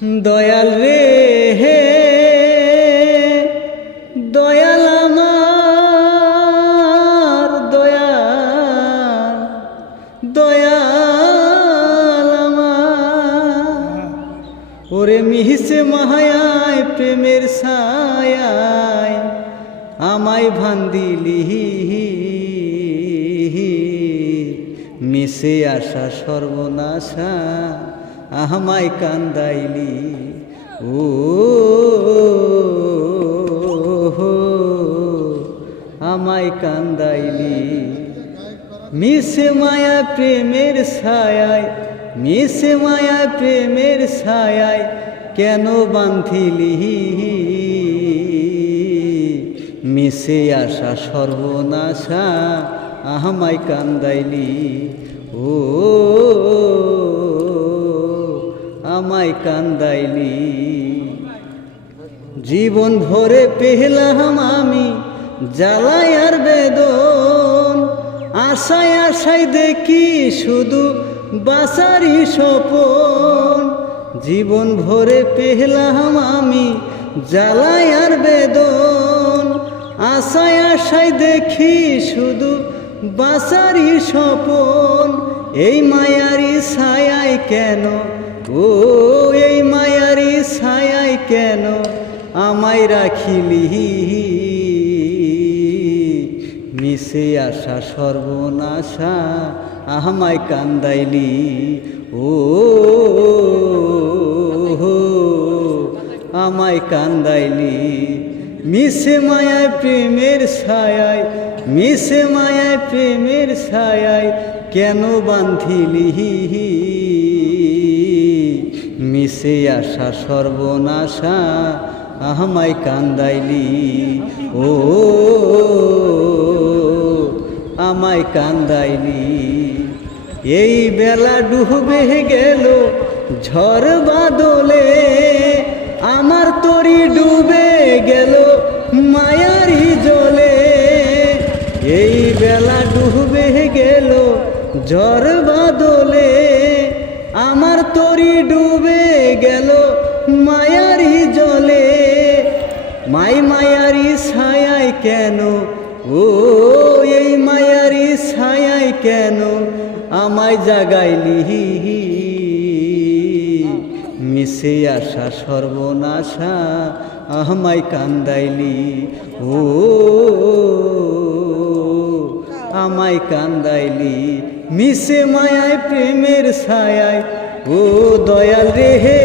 দয়াল রে হে, দয়াল আমার, দয়াল দয়াল ওরে মিহিসে মাহায় প্রেমের ছায়ায় আমায় ভান্দিলি মিশে আসা সর্বনাশা। আহমায় কান্দাইলি। ও হো, আমায় কান্দাইলি। মিশে মায়া প্রেমের ছায়ায় মিশে মায়া প্রেমের ছায়ায় কেন বান্ধিলি মিশে আসা সর্বনাশা আহমাই কান্দাইলি। ও আমায় কান্দাইলি। জীবন ভরে পেহলাম আমি জ্বালাই আর বেদন। আশায় আশায় দেখি শুধু বাসারি স্বপন। জীবন ভরে পেহলাম আমি জ্বালাই আর বেদন। আশায় আশায় দেখি শুধু বাসারি স্বপন। এই মায়ারি ছায়ায় কেন ও এই মায়ারি ছায়ায় কেন আমায় রাখিলি? মিশে আসা সর্বনাশা আমায় কান্দাইলি। ও আমায় কান্দাইলি। মিশে মায়ায় প্রেমের ছায়ায়, মিশে মায়ায় প্রেমের ছায়ায় কেন বান্ধিলি মিশে আসা সর্বনাশা আহমাই কান্দাইলি। ও, আমায় কান্দাইলি। এই বেলা ডুবে গেল ঝড় বাদলে, আমার তরি ডুবে গেল মায়ারি জলে। এই বেলা ডুবে গেল ঝড় বাদলে আমার তরি ডুবে গেল মায়ারি জলে। মাই মায়ারি ছায়ায় কেন? ও, এই মায়ারি ছায়ায় কেন আমায় জাগাইলি মিশে আসা সর্বনাশা আমায় কান্দাইলি। ও, আমায় কান্দাইলি। মিশে মায়ায়, প্রেমের ছায়ায়। ও দয়াল রে হে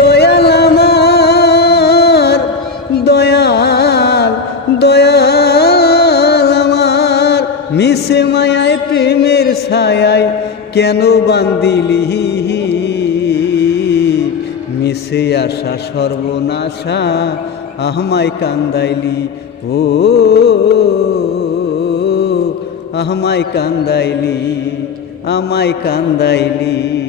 দয়াল আমার, দয়াল দয়াল আমার। মিশে মায়ায়, প্রেমের ছায়ায় কেন বান্দিলি মিশে আসা সর্বনাশা আহমায় কান্দাইলি। ও আহমায় কান্দাইলি আমায় কান্দাইলি।